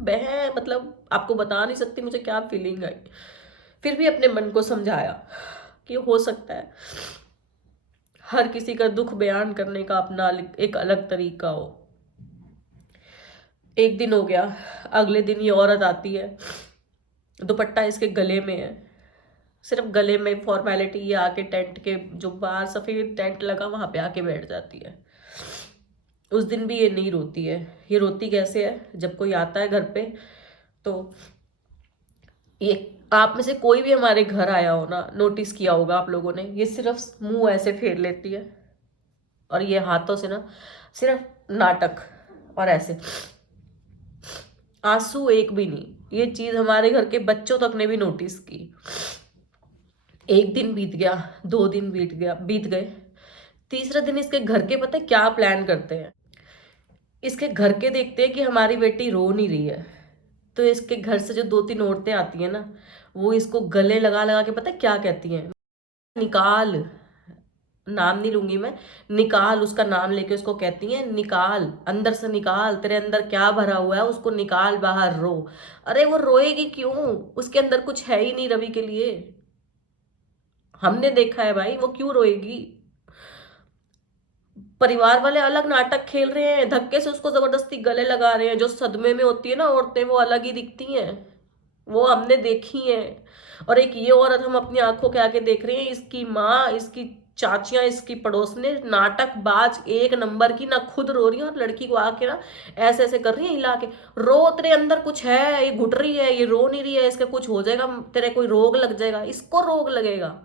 मैं मतलब आपको बता नहीं सकती मुझे क्या फीलिंग आई। फिर भी अपने मन को समझाया कि हो सकता है हर किसी का दुख बयान करने का अपना एक अलग तरीका हो। एक दिन हो गया, अगले दिन ये औरत आती है, दुपट्टा इसके गले में है, सिर्फ गले में फॉर्मेलिटी, ये आके टेंट के जो बाहर सफेद टेंट लगा वहां पे आके बैठ जाती है। उस दिन भी ये नहीं रोती है। ये रोती कैसे है, जब कोई आता है घर पे तो ये, आप में से कोई भी हमारे घर आया हो ना, नोटिस किया होगा आप लोगों ने, ये सिर्फ मुंह ऐसे फेर लेती है और ये हाथों से ना सिर्फ नाटक, और ऐसे आंसू एक भी नहीं। ये चीज हमारे घर के बच्चों तक ने भी नोटिस की। एक दिन बीत गया, 2 दिन बीत गए। तीसरा दिन इसके घर के पता है क्या प्लान करते हैं। इसके घर के देखते हैं कि हमारी बेटी रो नहीं रही है, तो इसके घर से जो 2-3 औरतें आती हैं ना, वो इसको गले लगा लगा के पता है क्या कहती हैं, निकाल, नाम नहीं लूंगी मैं, निकाल, उसका नाम लेके उसको कहती हैं निकाल, अंदर से निकाल, तेरे अंदर क्या भरा हुआ है उसको निकाल बाहर, रो। अरे वो रोएगी क्यों, उसके अंदर कुछ है ही नहीं रवि के लिए। हमने देखा है भाई, वो क्यों रोएगी। परिवार वाले अलग नाटक खेल रहे हैं, धक्के से उसको जबरदस्ती गले लगा रहे हैं। जो सदमे में होती है ना औरतें, वो अलग ही दिखती हैं, वो हमने देखी है। और एक ये औरत हम अपनी आंखों के आगे देख रहे हैं, इसकी माँ, इसकी चाचियां, इसकी पड़ोसने, नाटकबाज एक नंबर की, ना खुद रो रही है और लड़की को आके ना ऐसे ऐसे कर रही है हिला के, रो, तेरे अंदर कुछ है, ये घुट रही है, ये रो नहीं रही है, इसका कुछ हो जाएगा, तेरे कोई रोग लग जाएगा। इसको रोग लगेगा,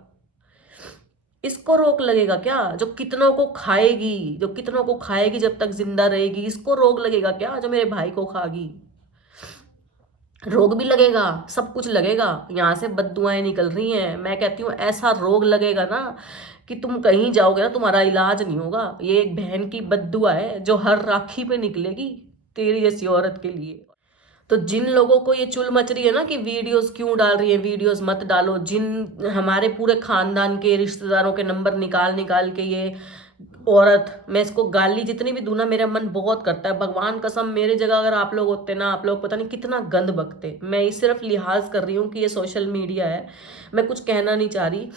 इसको रोग लगेगा क्या, जो कितनों को खाएगी, जो कितनों को खाएगी जब तक जिंदा रहेगी, इसको रोग लगेगा क्या, जो मेरे भाई को खागी। रोग भी लगेगा, सब कुछ लगेगा। यहाँ से बददुआएं निकल रही हैं। मैं कहती हूँ ऐसा रोग लगेगा ना कि तुम कहीं जाओगे ना, तुम्हारा इलाज नहीं होगा। ये एक बहन की बददुआ है जो हर राखी पे निकलेगी तेरी जैसी औरत के लिए। तो जिन लोगों को ये चुल मच रही है ना कि वीडियोस क्यों डाल रही है, वीडियोस मत डालो, जिन हमारे पूरे खानदान के रिश्तेदारों के नंबर निकाल निकाल के ये औरत, मैं इसको गाली जितनी भी दूं ना, मेरा मन बहुत करता है। भगवान कसम, मेरे जगह अगर आप लोग होते ना, आप लोग पता नहीं कितना गंद बकते। मैं ये सिर्फ लिहाज कर रही हूँ कि ये सोशल मीडिया है, मैं कुछ कहना नहीं चाह रही।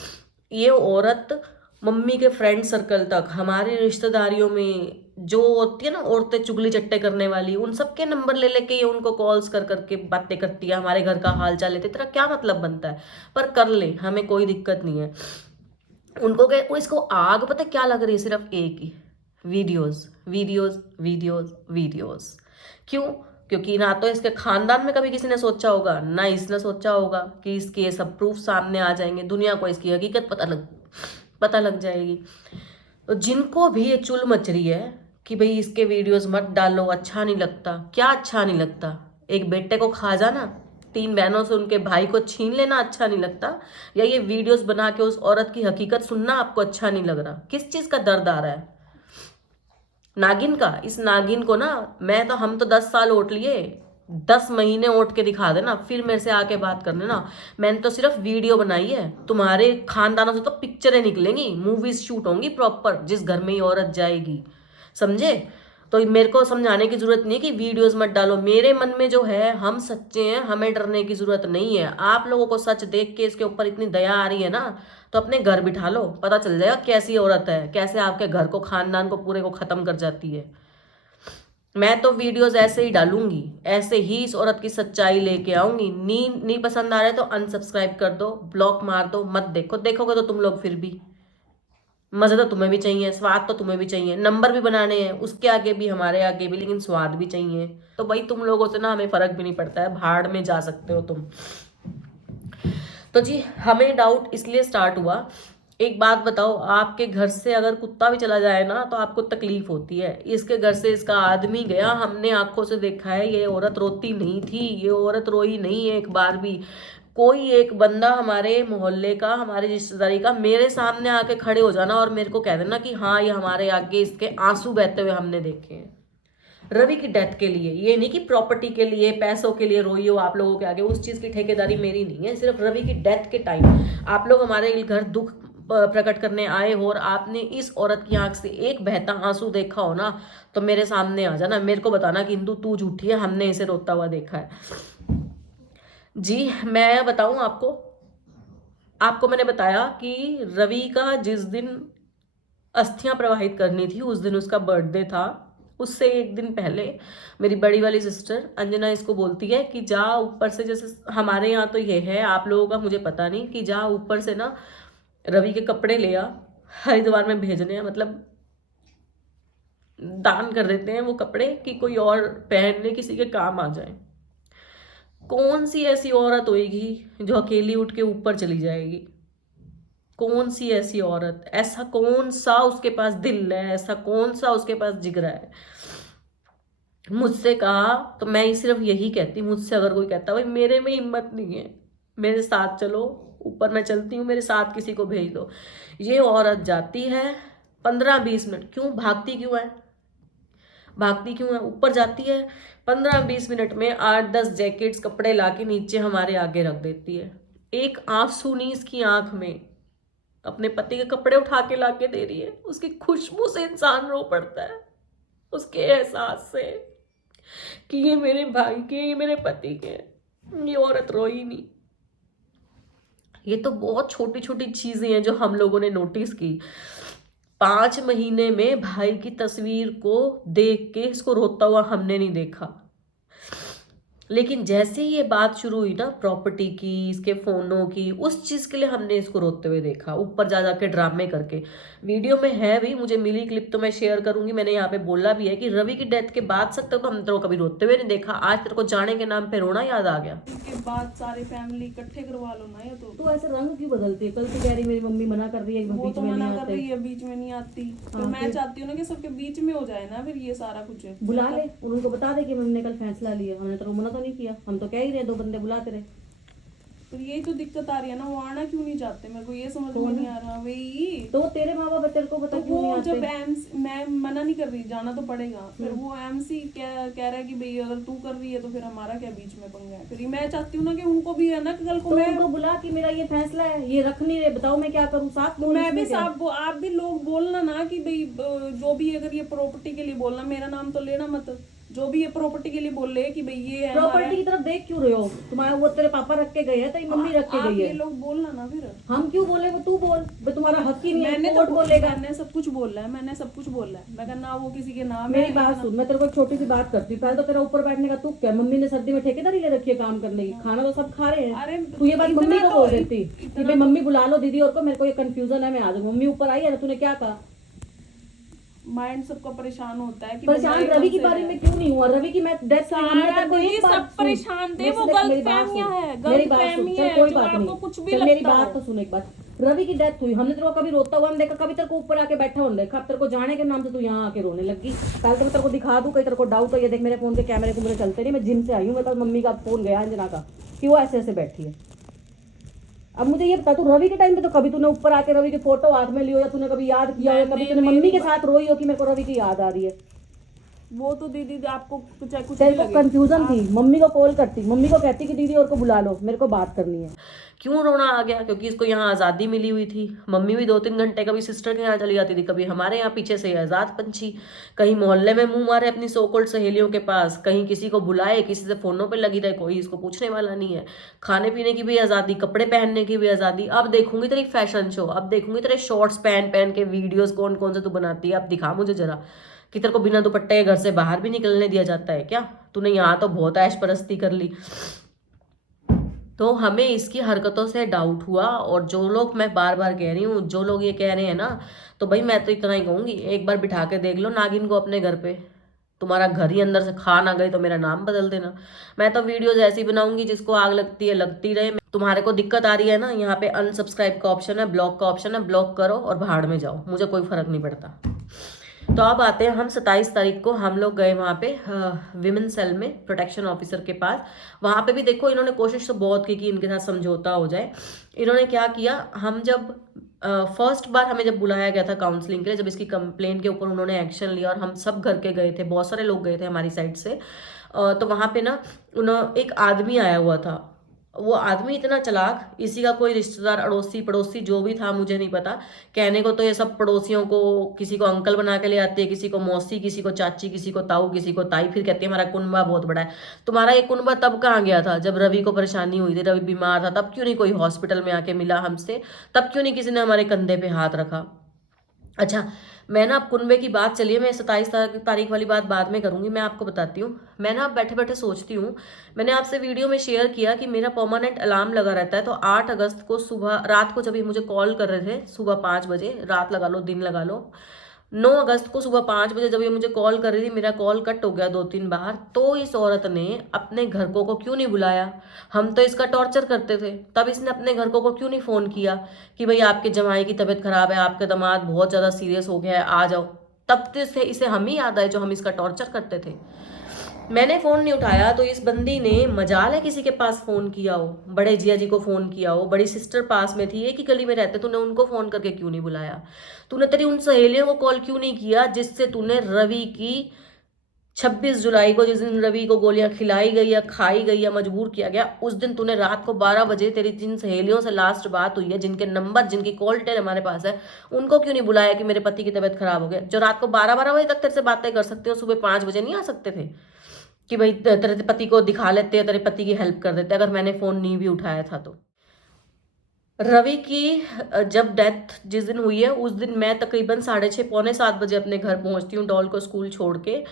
ये औरत मम्मी के फ्रेंड सर्कल तक, हमारी रिश्तेदारियों में जो होती है ना औरतें चुगली चट्टे करने वाली, उन सबके नंबर ले लेके ये उनको कॉल्स कर करके बातें करती है, हमारे घर का हाल चाल लेते। तेरा क्या मतलब बनता है, पर कर ले, हमें कोई दिक्कत नहीं है। उनको क्या, वो इसको आग पता है क्या लग रही है, सिर्फ एक ही, वीडियोस वीडियोस वीडियोस वीडियोस। क्यों? क्योंकि ना तो इसके खानदान में कभी किसी ने सोचा होगा, ना इसने सोचा होगा कि इसके ये सब प्रूफ सामने आ जाएंगे, दुनिया को इसकी हकीकत पता लग जाएगी। तो जिनको भी ये चुल मच रही है कि भाई इसके वीडियोस मत डालो, अच्छा नहीं लगता, क्या अच्छा नहीं लगता, एक बेटे को खा जाना, 3 बहनों से उनके भाई को छीन लेना अच्छा नहीं लगता, या ये वीडियोस बना के उस औरत की हकीकत सुनना आपको अच्छा नहीं लग रहा, किस चीज का दर्द आ रहा है? नागिन का। इस नागिन को ना, मैं तो, हम तो 10 साल ओट लिए, 10 महीने ओट के दिखा देना, फिर मेरे से आके बात करने ना। मैंने तो सिर्फ वीडियो बनाई है, तुम्हारे खानदानों से तो पिक्चरें निकलेंगी, मूवीज शूट होंगी प्रॉपर, जिस घर में ये औरत जाएगी, समझे? तो मेरे को समझाने की जरूरत नहीं है कि वीडियोस मत डालो। मेरे मन में जो है, हम सच्चे हैं, हमें डरने की जरूरत नहीं है। आप लोगों को सच देख के इसके ऊपर इतनी दया आ रही है ना, तो अपने घर बिठा लो, पता चल जाएगा कैसी औरत है, कैसे आपके घर को, खानदान को पूरे को खत्म कर जाती है। मैं तो वीडियोस ऐसे ही डालूंगी, ऐसे ही इस औरत की सच्चाई लेके आऊंगी। नहीं पसंद आ रहा है तो अनसब्सक्राइब कर दो, ब्लॉक मार दो, मत देखो। देखोगे तो तुम लोग फिर भी, मजे तो तुम्हें भी चाहिए, स्वाद तो तुम्हें भी चाहिए, नंबर भी बनाने हैं, उसके आगे भी, हमारे आगे भी, लेकिन स्वाद भी चाहिए। तो भाई तुम लोगों से ना हमें फर्क भी नहीं पड़ता है, भाड़ में जा सकते हो तुम। तो जी, हमें डाउट इसलिए स्टार्ट हुआ। एक बात बताओ, आपके घर से अगर कुत्ता भी चला जाए ना तो आपको तकलीफ होती है। इसके घर से इसका आदमी गया, हमने आंखों से देखा है, ये औरत रोती नहीं थी, ये औरत रोई नहीं है एक बार भी। कोई एक बंदा हमारे मोहल्ले का, हमारी रिश्तेदारी का, मेरे सामने आके खड़े हो जाना और मेरे को कह देना कि हाँ, ये हमारे आगे इसके आंसू बहते हुए हमने देखे हैं। रवि की डेथ के लिए, ये नहीं कि प्रॉपर्टी के लिए, पैसों के लिए रोई हो आप लोगों के आगे, उस चीज की ठेकेदारी मेरी नहीं है। सिर्फ रवि की डेथ के टाइम आप लोग हमारे घर दुख प्रकट करने आए हो और आपने इस औरत की आंख से एक बहता आंसू देखा हो ना, तो मेरे सामने आ जाना, मेरे को बताना कि इंदु तू झूठी है, हमने इसे रोता हुआ देखा है। जी मैं बताऊं आपको, मैंने बताया कि रवि का जिस दिन अस्थियां प्रवाहित करनी थी उस दिन उसका बर्थडे था। उससे एक दिन पहले मेरी बड़ी वाली सिस्टर अंजना इसको बोलती है कि जा ऊपर से, जैसे हमारे यहाँ तो ये है, आप लोगों का मुझे पता नहीं, कि जा ऊपर से ना रवि के कपड़े ले आ, हरिद्वार में भेजने हैं, मतलब दान कर देते हैं वो कपड़े कि कोई और पहनने किसी के काम आ जाए। कौन सी ऐसी औरत होगी जो अकेली उठ के ऊपर चली जाएगी? कौन सी ऐसी औरत, ऐसा कौन सा उसके पास दिल है, ऐसा कौन सा उसके पास जिगरा है? मुझसे कहा तो मैं सिर्फ यही कहती, मुझसे अगर कोई कहता भाई मेरे में हिम्मत नहीं है, मेरे साथ चलो ऊपर, मैं चलती हूँ, मेरे साथ किसी को भेज दो। ये औरत जाती है 15-20 मिनट, क्यों भागती क्यों है, ऊपर जाती है 15-20 मिनट में 8-10 जैकेट्स कपड़े लाके नीचे हमारे आगे रख देती है। एक आंसू नहीं इसकी आंख में, अपने पति के कपड़े उठा के लाके दे रही है। उसकी खुशबू से इंसान रो पड़ता है, उसके एहसास से कि ये मेरे भाई के, ये मेरे पति के। ये औरत रोई नहीं। ये तो बहुत छोटी छोटी चीजें हैं जो हम लोगों ने नोटिस की। 5 महीने में भाई की तस्वीर को देख के इसको रोता हुआ हमने नहीं देखा। लेकिन जैसे ही ये बात शुरू हुई ना प्रॉपर्टी की, इसके फोनों की, उस चीज के लिए हमने इसको रोते हुए देखा, ऊपर जा जाके ड्रामे करके। वीडियो में है भी, मुझे मिली क्लिप तो मैं शेयर करूंगी। मैंने यहाँ पे बोला भी है कि रवि की डेथ के बाद तक तो हम तेरे को कभी रोते हुए नहीं देखा, आज तेरे को जाने के नाम पे रोना याद आ गया। इसके बाद सारी फैमिली इकट्ठे करवा लो ना। ये तो ऐसे रंग क्यों बदलती है? कल तो कह रही मेरी मम्मी मना कर रही है, वो बीच तो में मना नहीं कर आते। रही है, बीच में नहीं आती। तो मैं चाहती हूँ ना कि सबके बीच में हो जाए ना फिर ये सारा कुछ। बुला ले, उनको बता दे कि हमने कल फैसला लिया, हमने तो मना तो नहीं किया, हम तो कह ही रहे 2 बंदे बुलाते रहे। फिर यही तो दिक्कत आ रही है ना, वो आना क्यों नहीं चाहते, मेरे को ये समझ में नहीं आ रहा। वही तो तेरे माँ बाप तेरे को बता तो क्यों नहीं वो आते? जब मैं मना नहीं कर रही, जाना तो पड़ेगा। फिर वो एमसी कह रहा है कि भाई अगर तू कर रही है तो फिर हमारा क्या बीच में पंगा है। फिर मैं चाहती हूँ ना कि उनको भी है ना कि कल को तो मैं उनको बुला कि मेरा ये फैसला है, ये रख नहीं रहे, बताओ मैं क्या करूँ? साथ बोल, मैं भी इसमें क्या? आप भी लोग बोलना ना कि भाई जो भी अगर ये प्रॉपर्टी के लिए बोलना, मेरा नाम तो लेना मत। जो भी ये प्रॉपर्टी के लिए बोल रहे कि भाई ये है प्रॉपर्टी की तरफ देख क्यों रहे हो? तुम्हारा वो तेरे पापा रख के गए हैं, तेरी मम्मी रख के आप गई ये है। लोग बोलना ना फिर। हम क्यों बोले? वो तू बोल, वो तुम्हारा हक ही नहीं है। मैंने कोर्ट बोलेगा। मैंने सब कुछ बोला है, मैंने सब कुछ बोला है। मैं कहना वो किसी के नाम मेरी है। बात सुन, मैं तेरे को एक छोटी सी बात करती हूँ। पहले तो तेरा ऊपर बैठने का तू क्या, मम्मी ने सर्दी में ठेकेदारी ले रखी है काम करने की? खाना तो सब खा रहे हैं। अरे तू ये बात मम्मी को तो- बोल देती कि भाई मम्मी बुला लो दीदी और को, मेरे को ये कंफ्यूजन है, मैं आ जाऊँ। मम्मी ऊपर आई है ना, तूने क्या कहा? माइंड सबका परेशान होता है कि परेशान रवि की बारे में क्यों नहीं हुआ? रवि की मैं डेथ सब परेशान थे, वो गलतफहमियां है, गलतफहमियां है, जो आपको कुछ भी मेरी लगता बात हो। तो सुन एक बात। रवि की डेथ हुई, हमने तेरे को कभी रोता हुआ नहीं देखा, कभी तेरे को ऊपर आके बैठा हुआ नहीं देखा। अब तेरे को जाने के नाम से तू यहाँ आके रोने लगी। कल तो मैं तेरे को दिखा दूं, कहीं तेरे को डाउट है, ये देख मेरे फोन के कैमरे को, मेरे चलते नहीं, मैं जिम से आई हूँ, मेरे पास मम्मी का फोन गया अंजना का कि वो ऐसे ऐसे बैठी है। अब मुझे ये बता, तू रवि के टाइम पे तो कभी तूने ऊपर आके रवि की फोटो हाथ में ली हो, या तूने कभी याद किया हो, कभी तूने मम्मी के साथ रोई हो कि मेरे को रवि की याद आ रही है? वो तो दीदी आपको कुछ तेरे को कंफ्यूजन थी, मम्मी को कॉल करती, मम्मी को कहती कि दीदी और को बुला लो, मेरे को बात करनी है। क्यों रोना आ गया? क्योंकि इसको यहाँ आज़ादी मिली हुई थी। मम्मी भी 2-3 घंटे कभी सिस्टर के यहाँ चली जाती थी, कभी हमारे यहाँ पीछे से आज़ाद पंछी, कहीं मोहल्ले में मुंह मारे अपनी सोकोल्ड सहेलियों के पास, कहीं किसी को बुलाए, किसी से फोनों पे लगी रहे, कोई इसको पूछने वाला नहीं है। खाने पीने की भी आज़ादी, कपड़े पहनने की भी आज़ादी। अब देखूंगी तेरी फैशन शो, अब देखूंगी तेरे शॉर्ट्स पहन पहन के वीडियोस कौन कौन से तू बनाती है। अब दिखा मुझे जरा कि तेरे को बिना दुपट्टे के घर से बाहर भी निकलने दिया जाता है क्या? तूने यहाँ तो बहुत ऐश परस्ती कर ली। तो हमें इसकी हरकतों से डाउट हुआ। और जो लोग, मैं बार बार कह रही हूँ, जो लोग ये कह रहे हैं ना, तो भाई मैं तो इतना ही कहूँगी, एक बार बिठा के देख लो नागिन को अपने घर पे। तुम्हारा घर ही अंदर से खा ना गई तो मेरा नाम बदल देना। मैं तो वीडियोज ऐसी बनाऊंगी जिसको आग लगती है लगती रहे। तुम्हारे को दिक्कत आ रही है ना, यहाँ पे अनसब्सक्राइब का ऑप्शन है, ब्लॉक का ऑप्शन है, ब्लॉक करो और भाड़ में जाओ, मुझे कोई फर्क नहीं पड़ता। तो अब आते हैं हम 27 तारीख को हम लोग गए वहाँ पे विमेन सेल में प्रोटेक्शन ऑफिसर के पास। वहाँ पे भी देखो इन्होंने कोशिश तो बहुत की कि इनके साथ समझौता हो जाए। इन्होंने क्या किया, हम जब फर्स्ट बार हमें जब बुलाया गया था काउंसलिंग के लिए, जब इसकी कंप्लेंट के ऊपर उन्होंने एक्शन लिया और हम सब घर के गए थे, बहुत सारे लोग गए थे हमारी साइड से, तो वहाँ पे ना एक आदमी आया हुआ था वो आदमी इतना चालाक, इसी का कोई रिश्तेदार अड़ोसी पड़ोसी जो भी था मुझे नहीं पता, कहने को तो ये सब पड़ोसियों को किसी को अंकल बना के ले आती है, किसी को मौसी, किसी को चाची, किसी को ताऊ, किसी को ताई, फिर कहती है हमारा कुनबा बहुत बड़ा है। तुम्हारा ये कुनबा तब कहाँ गया था जब रवि को परेशानी हुई थी, रवि बीमार था, तब क्यों नहीं कोई हॉस्पिटल में आके मिला हमसे, तब क्यों नहीं किसी ने हमारे कंधे पे हाथ रखा। अच्छा, मैं ना अब कुनबे की बात चलिए, मैं 27 तारीख वाली बात बाद में करूंगी, मैं आपको बताती हूँ। मैं ना अब बैठे बैठे सोचती हूँ, मैंने आपसे वीडियो में शेयर किया कि मेरा परमानेंट अलार्म लगा रहता है। तो 8 अगस्त को सुबह रात को जब ये मुझे कॉल कर रहे थे, सुबह 5 बजे, रात लगा लो दिन लगा लो, 9 अगस्त को सुबह 5 बजे जब ये मुझे कॉल कर रही थी, मेरा कॉल कट हो गया 2-3 बार। तो इस औरत ने अपने घर को क्यों नहीं बुलाया? हम तो इसका टॉर्चर करते थे, तब इसने अपने घर को क्यों नहीं फोन किया कि भाई आपके जमाई की तबीयत खराब है, आपके दामाद बहुत ज्यादा सीरियस हो गया है, आ जाओ। तब तो इसे हम ही याद आए जो हम इसका टॉर्चर करते थे। मैंने फोन नहीं उठाया तो इस बंदी ने, मजाल है किसी के पास फोन किया हो, बड़े जिया जी को फोन किया हो, बड़ी सिस्टर पास में थी, एक ही गली में रहते, तूने उनको फोन करके क्यों नहीं बुलाया? तूने तेरी उन सहेलियों को कॉल क्यों नहीं किया जिससे तूने रवि की 26 जुलाई को, जिस दिन रवि को गोलियां खिलाई गई या खाई गई या मजबूर किया गया, उस दिन तूने रात को 12 बजे तेरी जिन सहेलियों से लास्ट बात हुई है, जिनके नंबर, जिनकी कॉल डिटेल हमारे पास है, उनको क्यों नहीं बुलाया कि मेरे पति की तबीयत खराब हो गई? जो रात को 12-12 बजे तक तेरे से बातें कर सकते हो, सुबह 5 बजे नहीं आ सकते थे कि भाई तेरे पति को दिखा लेते हैं, तेरे पति की हेल्प कर देते अगर मैंने फोन नहीं भी उठाया था तो। रवि की जब डेथ जिस दिन हुई है, उस दिन मैं तकरीबन 6:30 पौने 7 बजे अपने घर पहुंचती हूँ डॉल को स्कूल छोड़ के।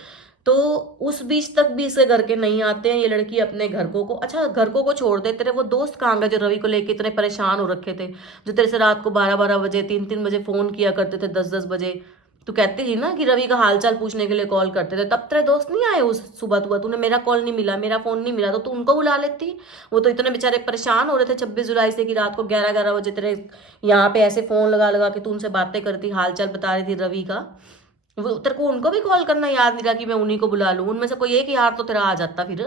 तो उस बीच तक भी इसके घर के नहीं आते हैं ये लड़की अपने घर को। अच्छा, घर को छोड़ दे, तेरे वो दोस्त कहाँ गए जो रवि को लेके इतने परेशान हो रखे थे, जो तेरे से रात को 12-12 बजे 3-3 बजे फोन किया करते थे, 10-10 बजे। तू कहती थी ना कि रवि का हालचाल पूछने के लिए कॉल करते थे, तब तेरे दोस्त नहीं आए उस सुबह? तूने मेरा कॉल नहीं मिला, मेरा फोन नहीं मिला, तो तू उनको बुला लेती। वो तो इतने बेचारे परेशान हो रहे थे 26 जुलाई से कि रात को 11-11 बजे तेरे यहाँ पे ऐसे फोन लगा लगा के तू उनसे बातें करती, हालचाल बता रही थी रवि का। वो तेरे को उनको भी कॉल करना याद नहीं रहा कि मैं उन्हीं को बुला लूं? उनमें से कोई एक यार तो तेरा आ जाता फिर।